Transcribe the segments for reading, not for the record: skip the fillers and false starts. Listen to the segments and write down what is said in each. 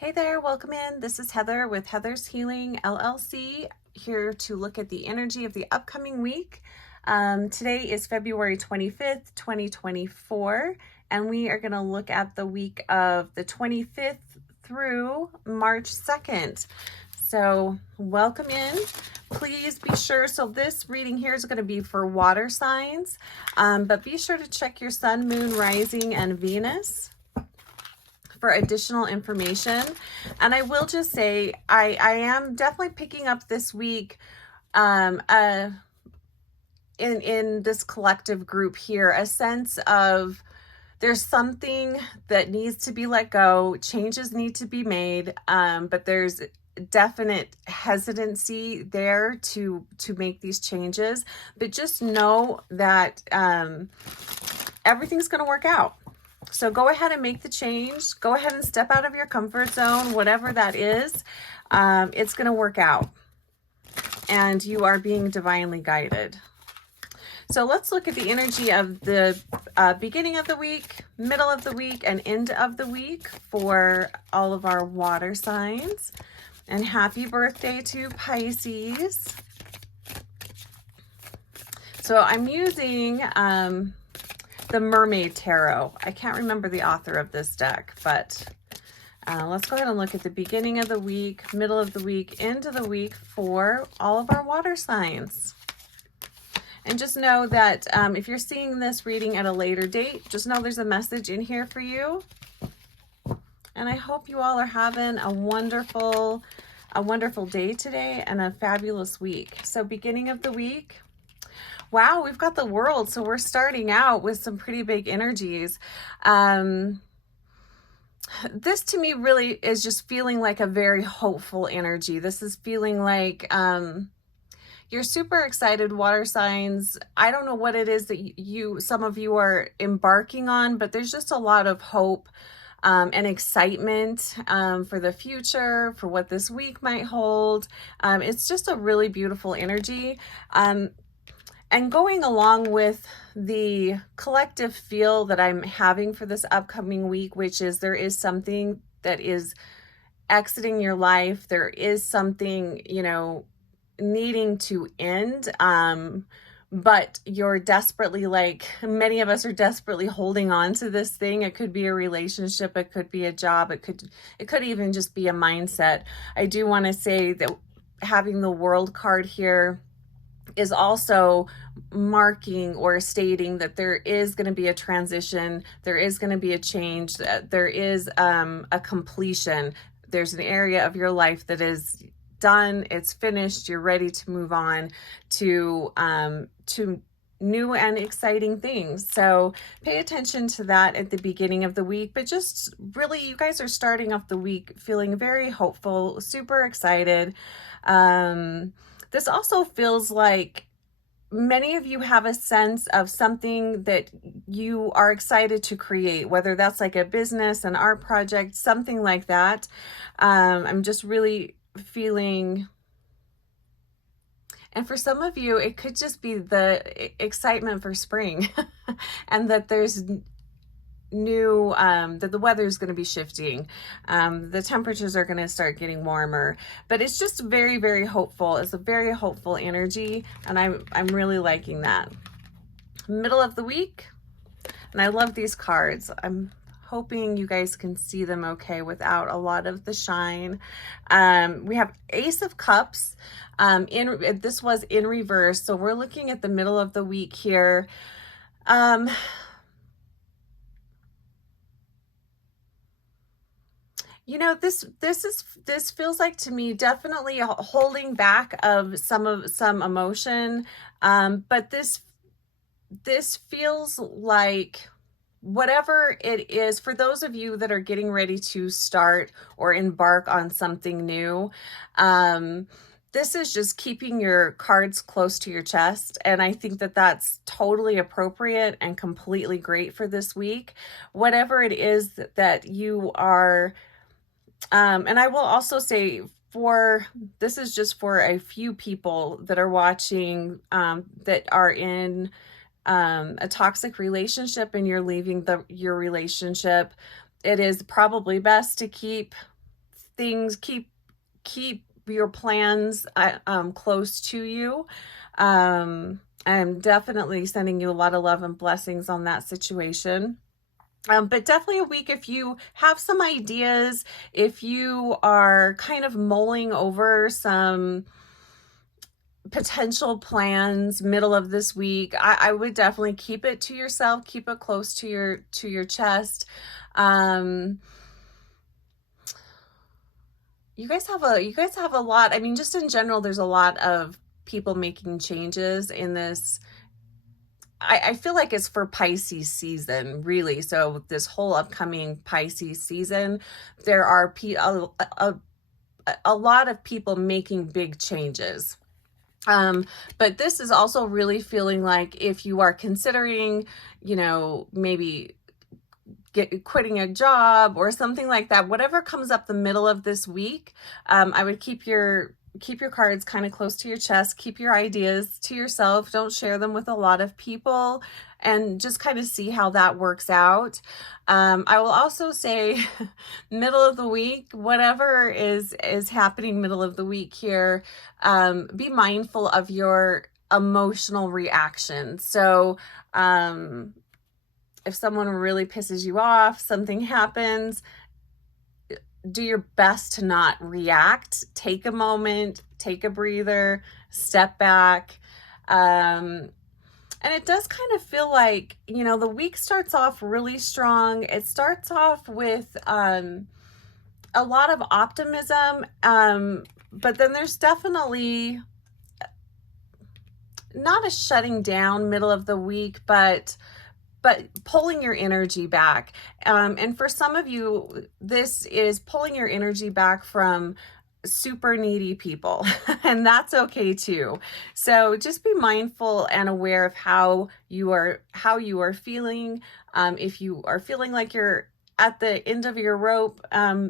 Hey there, welcome in. This is Heather with Heather's Healing LLC, here to look at the energy of the upcoming week. Today is February 25th, 2024, and we are going to look at the week of the 25th through March 2nd. So welcome in. Please be sure, so this reading here is going to be for water signs, but be sure to check your sun, moon, rising, and Venus for additional information. And I will just say, I am definitely picking up this week in this collective group here, a sense of there's something that needs to be let go, changes need to be made, but there's definite hesitancy there to make these changes. But just know that everything's going to work out. So go ahead and make the change. Go ahead and step out of your comfort zone, whatever that is. It's going to work out. And you are being divinely guided. So let's look at the energy of the beginning of the week, middle of the week, and end of the week for all of our water signs. And happy birthday to Pisces. So I'm using the Mermaid Tarot. I can't remember the author of this deck, but let's go ahead and look at the beginning of the week, middle of the week, end of the week for all of our water signs. And just know that if you're seeing this reading at a later date, just know there's a message in here for you. And I hope you all are having a wonderful day today and a fabulous week. So beginning of the week, wow, we've got the World. So we're starting out with some pretty big energies. This to me really is just feeling like a very hopeful energy. This is feeling like you're super excited, water signs. I don't know what it is that some of you are embarking on, but there's just a lot of hope and excitement for the future, for what this week might hold. It's just a really beautiful energy. And going along with the collective feel that I'm having for this upcoming week, which is there is something that is exiting your life. There is something, needing to end. But you're desperately, like many of us are desperately holding on to this thing. It could be a relationship. It could be a job. It could even just be a mindset. I do want to say that having the World card here is also marking or stating that there is going to be a transition. There is going to be a change. There is a completion. There's an area of your life that is done, it's finished, you're ready to move on to new and exciting things. So pay attention to that at the beginning of the week, but just really, you guys are starting off the week feeling very hopeful, super excited. This also feels like many of you have a sense of something that you are excited to create, whether that's like a business, an art project, something like that. I'm just really feeling, and for some of you it could just be the excitement for spring and that there's new that the weather is going to be shifting, the temperatures are going to start getting warmer, but it's just very, very hopeful. It's a very hopeful energy, and I'm really liking that. Middle of the week, and I love these cards. I'm hoping you guys can see them okay without a lot of the shine. We have Ace of Cups. This was in reverse, so we're looking at the middle of the week here. This feels like to me definitely a holding back of some emotion, but this feels like whatever it is, for those of you that are getting ready to start or embark on something new, this is just keeping your cards close to your chest. And I think that that's totally appropriate and completely great for this week. Whatever it is that you are, and I will also say, this is just for a few people that are watching, that are in a toxic relationship and you're leaving your relationship. It is probably best to keep things, keep your plans close to you. I'm definitely sending you a lot of love and blessings on that situation. But definitely a week if you have some ideas, if you are kind of mulling over some potential plans middle of this week, I would definitely keep it to yourself, keep it close to your chest. You guys have a lot. I mean, just in general, there's a lot of people making changes in this. I feel like it's for Pisces season, really. So this whole upcoming Pisces season, there are a lot of people making big changes. But this is also really feeling like if you are considering, maybe quitting a job or something like that, whatever comes up the middle of this week, I would keep your cards kind of close to your chest, keep your ideas to yourself, don't share them with a lot of people, and just kind of see how that works out. I will also say middle of the week, whatever is happening middle of the week here, be mindful of your emotional reaction. So if someone really pisses you off, something happens, do your best to not react. Take a moment, take a breather, step back. And it does kind of feel like, the week starts off really strong. It starts off with a lot of optimism. But then there's definitely not a shutting down middle of the week, but pulling your energy back. And for some of you, this is pulling your energy back from super needy people, and that's okay too. So just be mindful and aware of how you are feeling. If you are feeling like you're at the end of your rope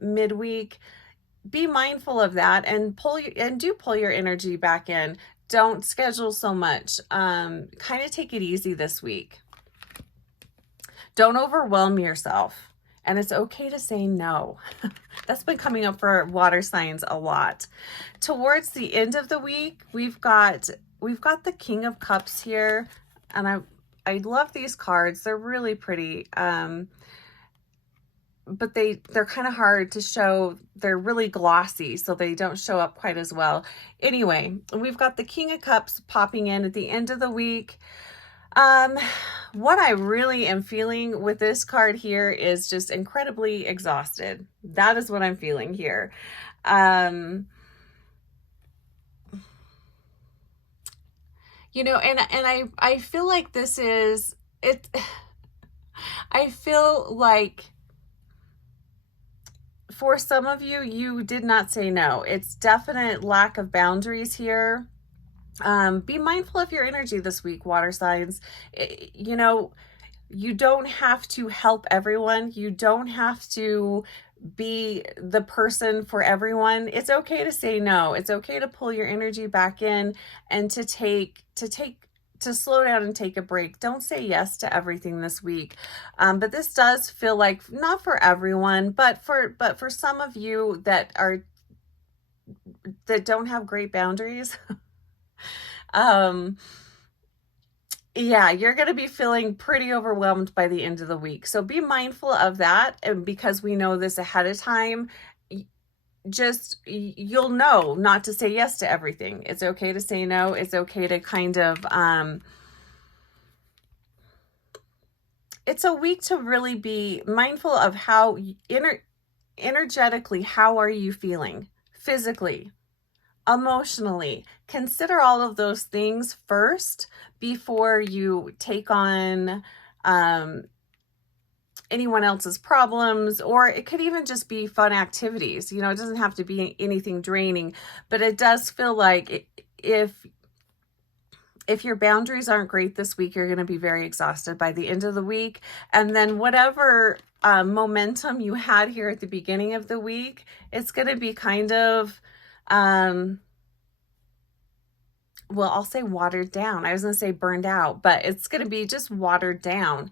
midweek, be mindful of that and pull your energy back in. Don't schedule so much. Kind of take it easy this week. Don't overwhelm yourself, and it's okay to say no. That's been coming up for water signs a lot. Towards the end of the week, we've got the King of Cups here, and I love these cards. They're really pretty, but they're kind of hard to show. They're really glossy, so they don't show up quite as well. Anyway, we've got the King of Cups popping in at the end of the week. What I really am feeling with this card here is just incredibly exhausted. That is what I'm feeling here. And I feel like this is it. I feel like for some of you, you did not say no. It's definite lack of boundaries here. Be mindful of your energy this week, water signs. You don't have to help everyone. You don't have to be the person for everyone. It's okay to say no. It's okay to pull your energy back in and to slow down and take a break. Don't say yes to everything this week. But this does feel like not for everyone, but for some of you that don't have great boundaries. Yeah, you're going to be feeling pretty overwhelmed by the end of the week. So be mindful of that. And because we know this ahead of time, you'll know not to say yes to everything. It's okay to say no. It's okay to kind of, it's a week to really be mindful of how energetically, how are you feeling physically, emotionally. Consider all of those things first before you take on anyone else's problems, or it could even just be fun activities. It doesn't have to be anything draining, but it does feel like if your boundaries aren't great this week, you're going to be very exhausted by the end of the week. And then whatever momentum you had here at the beginning of the week, it's going to be kind of well, I'll say watered down. I was going to say burned out, but it's going to be just watered down.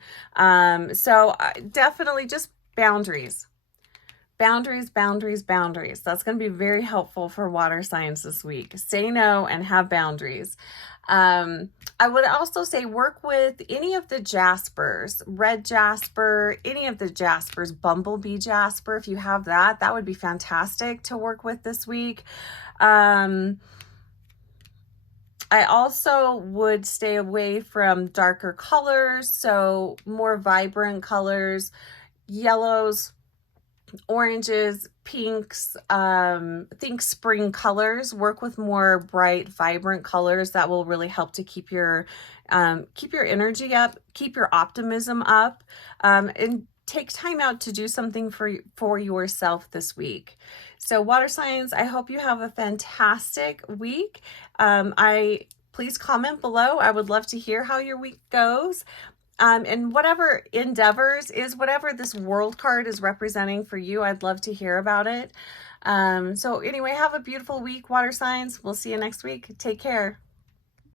So definitely just boundaries. Boundaries, boundaries, boundaries. That's going to be very helpful for water signs this week. Say no and have boundaries. I would also say work with any of the Jaspers, red Jasper, any of the Jaspers, Bumblebee Jasper. If you have that, that would be fantastic to work with this week. I also would stay away from darker colors, so more vibrant colors, yellows, oranges, pinks, think spring colors. Work with more bright, vibrant colors that will really help to keep your energy up, keep your optimism up, and take time out to do something for yourself this week. So water signs, I hope you have a fantastic week. Please comment below. I would love to hear how your week goes. And whatever endeavors is, whatever this world card is representing for you, I'd love to hear about it. So anyway, have a beautiful week, water signs. We'll see you next week. Take care.